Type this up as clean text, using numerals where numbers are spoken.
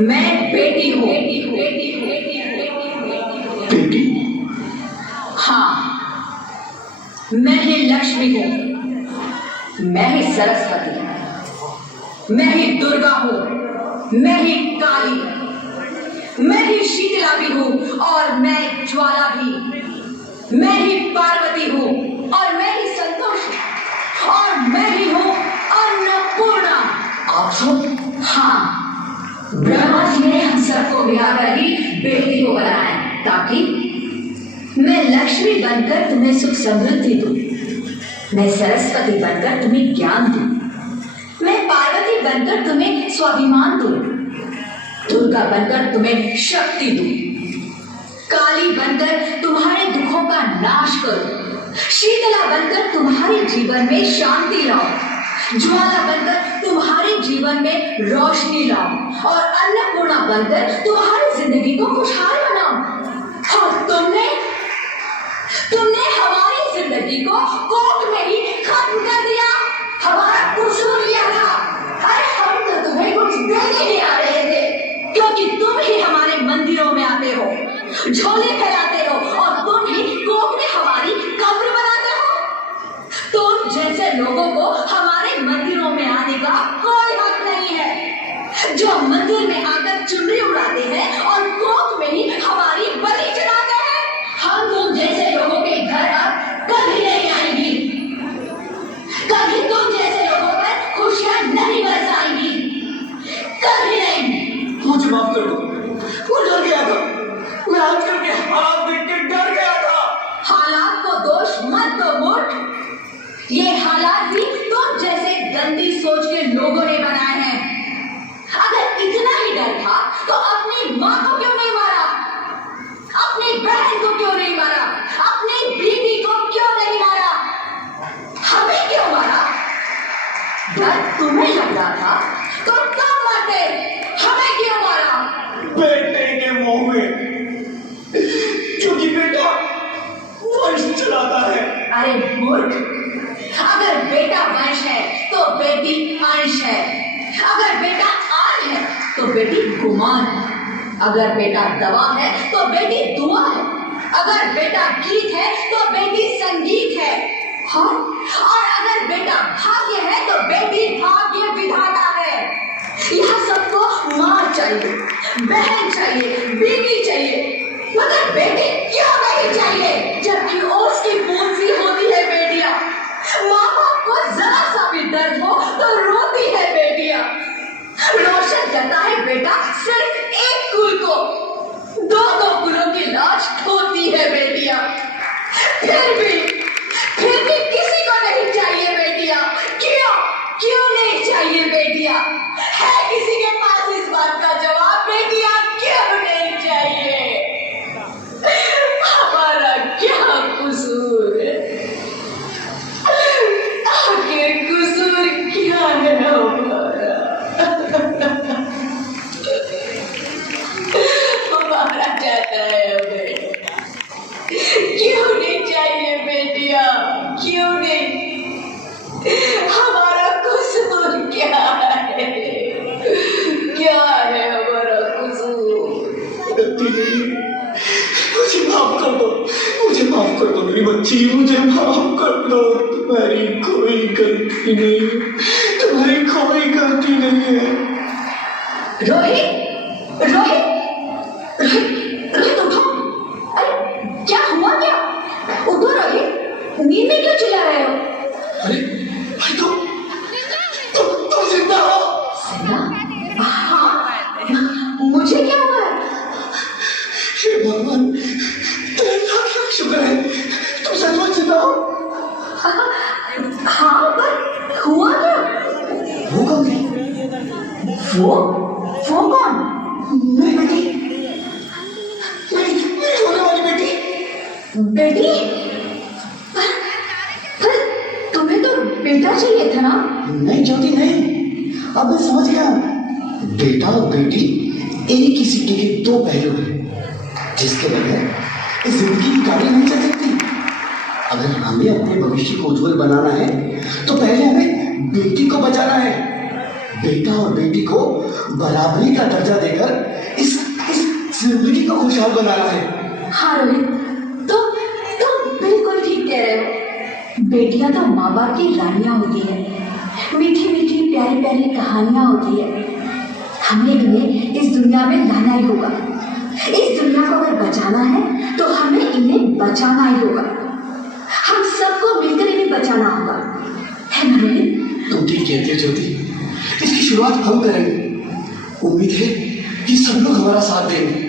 मैं बेटी हूँ। बेटी? हाँ, मैं ही लक्ष्मी हूँ, मैं ही सरस्वती, मैं ही दुर्गा हूँ, मैं ही काली, मैं ही शीतला भी हूँ और मैं ज्वाला भी, मैं ही पार्वती हूँ और मैं ही संतोष और मैं ही हूँ अन्नपूर्णा। आप सब? हाँ, ब्रह्मा जी ने हम सबको ब्याह कर ही बेटी को बनाया ताकि मैं लक्ष्मी बनकर तुम्हें सुख समृद्धि दूं, मैं सरस्वती बनकर तुम्हें ज्ञान दूं, मैं पार्वती बनकर तुम्हें स्वाभिमान दूं, दुर्गा बनकर तुम्हें शक्ति दूं, काली बनकर तुम्हारे दुखों का नाश करूं, शीतला बनकर तुम्हारे जीवन में शांति लाऊं, ज्वाला बनकर तुम्हारे जीवन में रोशनी लाऊं और अन्नपूर्णा बनकर तुम्हारी जिंदगी को खुशहाल बनाऊं। और तुमने हमारी जिंदगी को कोर्ट में ही खत्म कर दिया। हमारा कसूर क्या था? अरे हम तो तुम्हें कुछ देने नहीं आ रहे थे, क्योंकि तुम ही हमारे मंदिरों में आते हो, झोले फैलाते हो और तुम ही कोर्ट में हमारी कब्र बनाते हो। तुम जैसे लोगों को हमारे मंदिरों में आने का कोई हक नहीं है, जो मंदिर में आकर चुनरी उड़ाते हैं और कोर्ट में ही हमारी बलि चढ़ाते हैं। हम तुम जैसे लोगों के घर अब कभी नहीं आएंगी, कभी तुम जैसे लोगों पर खुशियां नहीं बरसाएंगी, कभी नहीं। मुझे माफ कर दो, वो डर गया था, मैं आजकल के हालात देख के डर गया था। हालात को दोष मत दो मूर्ख, ये हालात भी तुम जैसे गंदी सोच के लोगों ने बनाए हैं। अगर इतना ही डर था तो अपनी माँ को क्यों नहीं मारा, अपनी बहन को क्यों नहीं मारा, अपनी बीवी को क्यों नहीं मारा, हमें क्यों मारा? डर तुम्हें लग रहा था तो तुम मारते, हमें क्यों मारा? बेटे के मुंह में, क्योंकि बेटा वंश चलाता है। अरे मूर्ख, अगर बेटा वंश है तो बेटी अंश है, अगर बेटा आन है तो बेटी गुमान है, अगर बेटा दवा है तो बेटी दुआ है, अगर बेटा गीत है तो बेटी संगीत है, हाँ? और अगर बेटा भाग्य है तो बेटी भाग्य विधाता है। यहाँ सबको माँ चाहिए, बहन चाहिए, बीवी चाहिए, मगर बेटी क्यों नहीं चाहिए? जबकि उसकी पूंजी होती है बेटियां। माँ बाप को जरा सा भी दर्द हो तो रोती है बेटियां। रोशन करता है बेटा सिर्फ एक कुल को, दो कुलों की लाज ढोती है बेटियां। फिर भी किसी को नहीं चाहिए बेटियां। क्यों नहीं चाहिए बेटियां? है किसी के पास इस बात का जवाब? बेटियां क्यों नहीं चाहिए? हमारा क्या कसूर है? आखिर कसूर क्या है हमारा? हमारा जाता है हमें। क्यों नहीं चाहिए बेटियां? क्यों नहीं? हमारा कसूर क्या है? क्या है हमारा कसूर? मुझे माफ कर दो, मुझे माफ कर दो मेरी बच्ची, मुझे माफ कर दो। तुम्हारी कोई गलती नहीं है, तुम्हारी कोई गलती नहीं है। रोहित, रोहित, रोहित उठो। अरे क्या हुआ? क्या उठो रोहित, नींद में क्यों चिल्ला रहे हो? अरे तुम जिंदा हो? जिंदा? हाँ, मुझे क्या हुआ है? हे भगवान, तेरा क्या शुक्र है, तुम सचमुच जिंदा हो। हाँ, पर हुआ क्या? वो कौन थी? वो कौन? मेरी बेटी, मेरी होने वाली बेटी। बेटी? पर तुम्हें तो बेटा चाहिए था ना? नहीं ज्योति नहीं, अब मैं समझ गया। बेटा और बेटी एक ही सिक्के के दो पहलू हैं, जिसके बगैर इस जिंदगी की गाड़ी नहीं चल सकती। अगर हमें अपने भविष्य को उज्जवल बनाना है तो पहले हमें बेटी को बचाना है। बेटा और बेटी को बराबरी का दर्जा देकर इस जिंदगी को खुशहाल बनाना है। हाँ रोहित, तुम बिल्कुल ठीक कह रहे हो। बेटियां तो माँ बाप की रानियां होती है, मीठी मीठी प्यारी प्यारी कहानियां होती है। हमें इन्हें इस दुनिया में लाना ही होगा। इस दुनिया को अगर बचाना है तो हमें इन्हें बचाना ही होगा। हम सबको मिलकर इन्हें बचाना होगा, है ना रोहित? तुम ठीक कहती हो ज्योति, इसकी शुरुआत हम करेंगे। उम्मीद है कि सब लोग हमारा साथ देंगे।